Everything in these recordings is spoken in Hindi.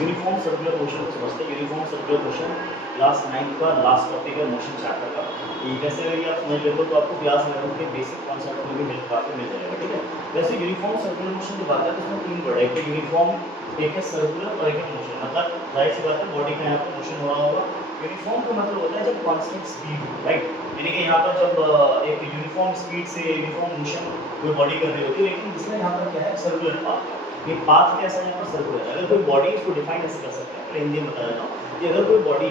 यूनिफॉर्म सर्कुलर मोशन को समझते हैं। यूनिफॉर्म सर्कुलर मोशन क्लास 9 का लास्ट टॉपिक है मोशन चैप्टर का। ये वैसे अगर आप समझ लेते हो तो आपको क्लास 11 के बेसिक कॉन्सेप्ट में भी हेल्प काफी मिल जाएगा, ठीक है। वैसे यूनिफॉर्म सर्कुलर मोशन की बात है तो इसमें तीन वर्ड है, एक है यूनिफॉर्म, एक है सर्कुलर और एक है मोशन। मतलब जाहिर सी बात है बॉडी का यहाँ पर मोशन हो रहा होगा। यूनिफॉर्म का मतलब होता है जब कांस्टेंट स्पीड हो, राइट, यानी कि यहाँ पर जब एक यूनिफॉर्म स्पीड से यूनिफॉर्म मोशन कोई बॉडी कर रही होती है, लेकिन इसमें यहाँ पर क्या है सर्कुलर पाथ है। ये पाथ कैसा है यहाँ पर सर्कुलर। अगर कोई बॉडी, इसको डिफाइन ऐसे कर सकते हैं, हिंदी में बता देता हूँ कि अगर कोई बॉडी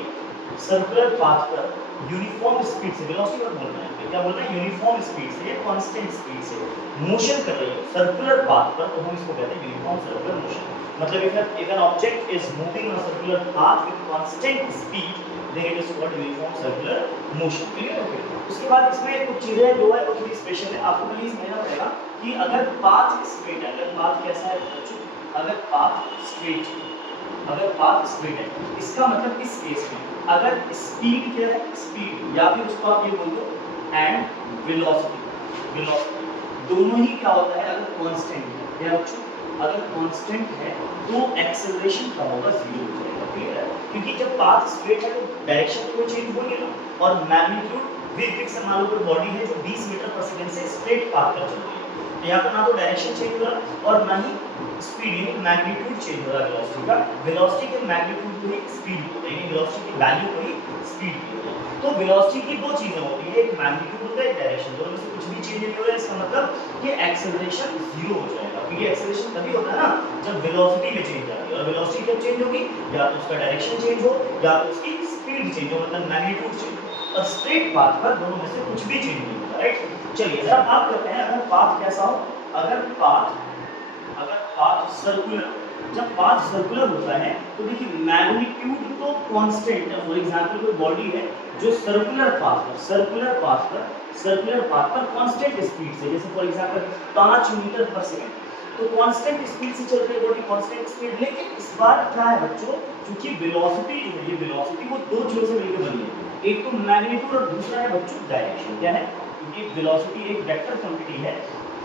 सर्कुलर पाथ पर यूनिफॉर्म स्पीड से, वेलोसिटी और बोलना है क्या बोलना है, यूनिफॉर्म स्पीड से या कांस्टेंट स्पीड से मोशन कर रही है सर्कुलर पाथ पर, तो हम इसको कहते हैं यूनिफॉर्म सर्कुलर मोशन। मतलब if an object is moving on a circular path with constant speed, then it is called uniform circular motion। Clear हो गया। उसके बाद इसमें कुछ चीजें जो है वो थोड़ी स्पेशल है, आपको पहले समझना पड़ेगा कि अगर पाथ स्ट्रेट है, अगर पाथ कैसा है बच्चों, अगर पाथ स्ट्रेट, अगर पाथ स्ट्रेट है, इसका मतलब इस केस में अगर स्पीड क्या है, स्पीड या फिर उसको आप ये बोल दो एंड वेलोसिटी, वेलोसिटी दोनों ही क्या होता है अगर कांस्टेंट है, क्या बच्चों, अगर कांस्टेंट है तो एक्सेलरेशन कम होगा, जीरो हो जाएगा। क्लियर है, क्योंकि जब पाथ स्ट्रेट है तो डायरेक्शन तो चेंज होगी ना, और मैग्नीट्यूड भी फिक्स है। मान लो कोई बॉडी है जो 20 मीटर पर सेकंड से स्ट्रेट पाथ पर चल रही है, तो यहाँ पर ना तो डायरेक्शन चेंज हो रहा और ना ही स्पीड यानी मैग्नीट्यूड चेंज हो रहा है वेलोसिटी का। वेलोसिटी के मैग्नीट्यूड को ही स्पीड को, यानी वेलोसिटी की वैल्यू को ही स्पीड की होती है। तो वेलोसिटी की दो चीजें होती है, एक मैग्नीट्यूड होता है, एक डायरेक्शन, दोनों में से कुछ भी चेंज नहीं हो रहा है, इसका मतलब कि एक्सेलरेशन जीरो हो जाएगा। क्योंकि एक्सेलरेशन तभी होता है ना जब वेलोसिटी में चेंज आती है, और वेलोसिटी जब चेंज होगी या तो उसका डायरेक्शन चेंज हो या तो उसकी स्पीड चेंज हो, मतलब मैग्नीट्यूड चेंज हो। और स्ट्रेट पाथ पर दोनों में से कुछ भी चेंज नहीं होता, राइट। चलिए जरा बात करते हैं अगर पाथ कैसा हो, अगर पाथ सर्कुलर, जब पाथ सर्कुलर होता है तो देखिए मैग्नीट्यूड तो कांस्टेंट है। फॉर एग्जांपल कोई बॉडी है जो सर्कुलर पाथ पर कांस्टेंट स्पीड से, जैसे फॉर एग्जांपल 5 मीटर पर सेकंड, तो कांस्टेंट स्पीड से चल रही है बॉडी, कांस्टेंट स्पीड। लेकिन इस बार क्या है बच्चों, क्योंकि वेलोसिटी जो है, ये वेलोसिटी वो दो चीजों से मिलकर बनी है, एक तो मैग्नीट्यूड और दूसरा है बच्चों डायरेक्शन। क्या है, क्योंकि वेलोसिटी एक वेक्टर क्वांटिटी है,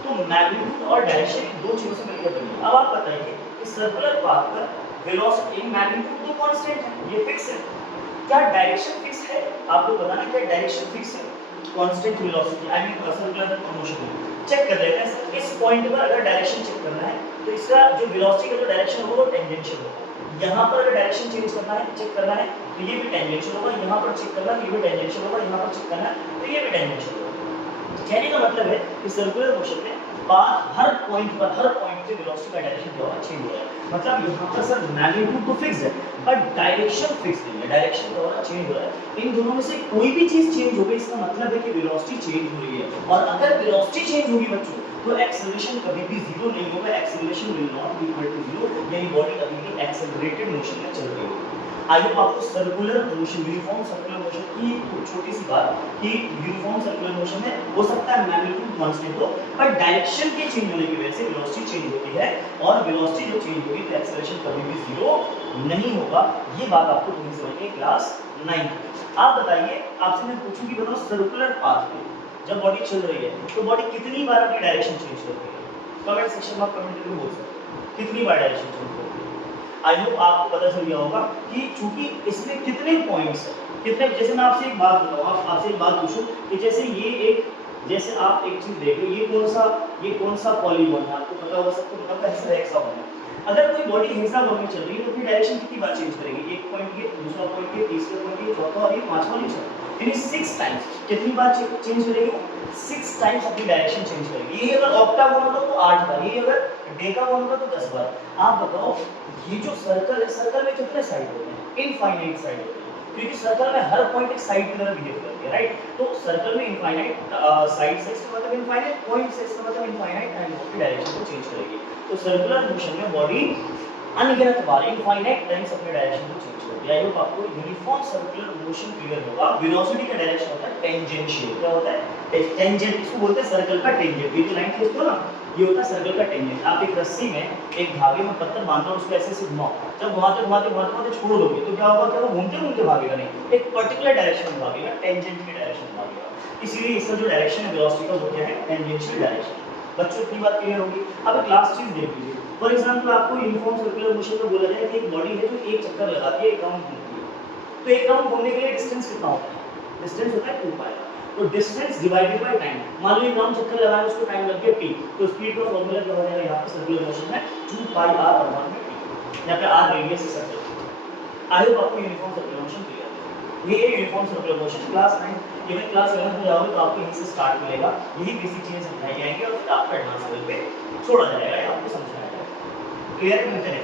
तो मैग्नीट्यूड और डायरेक्शन दो चीजों से मिलकर बनी है। अब आप बताइए कि सर्कुलर पाथ पर वेलोसिटी, मैग्नीट्यूड तो कांस्टेंट है, ये फिक्स है, क्या डायरेक्शन फिक्स है? आपको बताना क्या डायरेक्शन फिक्स है, constant velocity I mean circular motion. Check कर लेते हैं इस पॉइंट पर, अगर डायरेक्शन चेक करना है तो इसका जो वेलोसिटी का जो डायरेक्शन होगा वो टेंजेंशियल होगा। यहाँ पर अगर डायरेक्शन चेंज करना है, चेक करना है तो ये भी टेंजेंशियल होगा, यहाँ पर चेक करना है ये भी टेंजेंशियल होगा, यहाँ पर चेक करना है तो ये भी टेंजेंशियल होगा। कहने का मतलब है कि सर्कुलर मोशन में पाथ हर पॉइंट पे वेलोसिटी का डायरेक्शन जो है चेंज हो रहा है। मतलब यहाँ पर सर मैग्नीट्यूड तो फिक्स है बट डायरेक्शन फिक्स नहीं है, डायरेक्शन जो है चेंज हो रहा है। इन दोनों में से कोई भी चीज चेंज हो गई, इसका मतलब है कि वेलोसिटी चेंज हो रही है, और अगर वेलोसिटी चेंज होगी बच्चों तो एक्सेलरेशन कभी भी जीरो नहीं होगा, acceleration will not be equal to zero, यानी बॉडी कभी भी एक्सेलरेटेड मोशन में चल रही होगी। आई होप आपको circular motion, uniform circular motion की छोटी सी बात कि यूनिफॉर्म सर्कुलर मोशन में हो सकता है मैग्नीट्यूड कांस्टेंट हो, पर डायरेक्शन के चेंज होने की वजह से वेलोसिटी चेंज होती है, और वेलोसिटी जो चेंज होगी तो एक्सेलरेशन कभी भी जीरो नहीं होगा। ये बात आपको थोड़ी समझनी है क्लास 9। आप बताइए, आपसे मैं पूछूं कि बताओ सर्कुलर पाथ में जब बॉडी चल रही है तो बॉडी कितनी बार अपनी डायरेक्शन चेंज करती है? कमेंट सेक्शन में आप कमेंट करके बोल सकते हो कितनी बार डायरेक्शन चेंज करती है। आई होप आपको पता चल गया होगा कि चूंकि इसमें कितने पॉइंट्स हैं, कितने, जैसे मैं आपसे एक बात बताऊं, आपसे एक बात पूछूं कि जैसे ये एक, जैसे आप एक चीज देख लो, ये कौन सा पॉलीगॉन है, आपको पता होगा, सबको पता होगा हेक्सागोन है। अगर कोई बॉडी हेक्सागोन में चल रही है तो अपनी डायरेक्शन कितनी बार चेंज करेगी? एक पॉइंट ये, दूसरा पॉइंट ये, तीसरा पॉइंट ये, चौथा और ये, पांचवा नीचे, यानी 6 टाइम्स। कितनी बार चेंज करेगी? 6 टाइम्स अपनी डायरेक्शन चेंज करेगी। ये अगर ऑक्टागोन होगा तो 8 बार, ये अगर डेकागोन होगा तो 10 बार। आप बताओ ये जो सर्कल है, सर्कल में कितने साइड होते हैं? इनफाइनाइट साइड होते हैं, क्योंकि सर्कल में हर पॉइंट एक साइड की तरह बिहेव करती है, राइट। तो सर्कल में इनफाइनाइट साइड से इसका मतलब इनफाइनाइट, पॉइंट से इसका मतलब इनफाइनाइट, एंड वो डायरेक्शन को चेंज करेगी। तो सर्कुलर मोशन में बॉडी अनगिनत बार, इनफाइनाइट टाइम्स अपने डायरेक्शन को चेंज करती है। आई होप आपको यूनिफॉर्म सर्कुलर मोशन क्लियर होगा। वेलोसिटी का डायरेक्शन होता है टेंजेंशियल। क्या होता है? टेंजेंट, इसको बोलते हैं सर्कल का टेंजेंट। ये जो लाइन खींचते हो ना, ये होता है सर्कल का टेंजेंट। आप एक रस्सी में एक धागे में पत्थर बांधो, उसको ऐसे ऐसे घुमाओ, जब घुमाते छोड़ दोगे तो क्या होगा? क्या वो घूमते घूमते भागेगा? नहीं, एक पर्टिकुलर डायरेक्शन में भागेगा, टेंजेंट की डायरेक्शन में भागेगा। इसीलिए इसका जो डायरेक्शन है वेलोसिटी का वो क्या है? Tangential direction. बच्चों की बात क्लियर होगी। अब एक लास्ट चीज देख लीजिए, फॉर एग्जांपल आपको यूनिफॉर्म सर्कुलर मोशन में बोला जाए कि एक बॉडी है जो एक चक्कर लगाती है, एक राउंड घूमती है, तो एक राउंड घूमने के लिए डिस्टेंस कितना होता है? डिस्टेंस होता है 2 पाई। तो डिस्टेंस डिवाइडेड बाय टाइम, मान लो एक राउंड चक्कर लगाने उसको टाइम लग गया t, तो स्पीड का फार्मूला क्या हो जाएगा यहाँ पे सर्कुलर मोशन में 2 पाई r अपॉन में t, यहाँ पे r रेडियस है सर्कल। आई होप आपको यूनिफॉर्म सर्कुलर मोशन क्लियर है। ये uniform circular motion class 9 even class 11 में जाओगे तो आपको यहीं से स्टार्ट मिलेगा, यही बेसिक चीजें समझाई जाएंगी और फिर आपका एडवांस लेवल पे छोड़ा जाएगा, ये आपको समझाया जाएगा। क्लियर है?